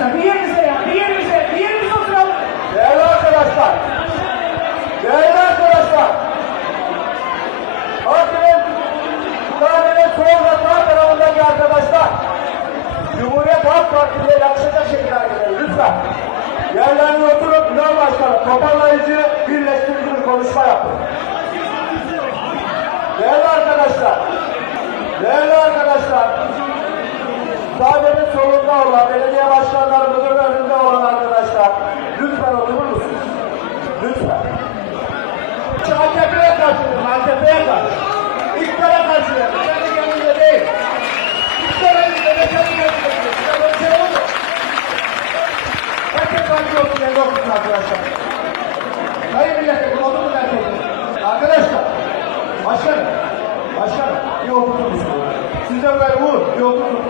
arkadaşlar. Bir yerinize ya. Bir yerinize. Bir yerinize oturalım. Değerli arkadaşlar. Değerli arkadaşlar. Partiler Kularene Soğuz'a sağ tarafındaki arkadaşlar. Cumhuriyet Halk Partisi'ne yakışacak şekilde hareket. Lütfen. Yerlerine oturup Ünal Başkanı toparlayıcı birleştirici bir konuşma yapın. Değerli arkadaşlar. Değerli arkadaşlar olan belediye başkanlarımızın önünde olan arkadaşlar, lütfen oturur musunuz? Lütfen. AKP'ye karşı, AKP'ye karşı. İktidara karşı, kendi kendinize değil. İktidara elinde kendi kendinize. Size böyle şey olur mu? Herkes hangi olsun, yerine otursun arkadaşlar. Sayın milletvekili, oturun herkes. Arkadaşlar, başkanım, başkanım, bir oturur musunuz? Siz de böyle vurun, bir oturun.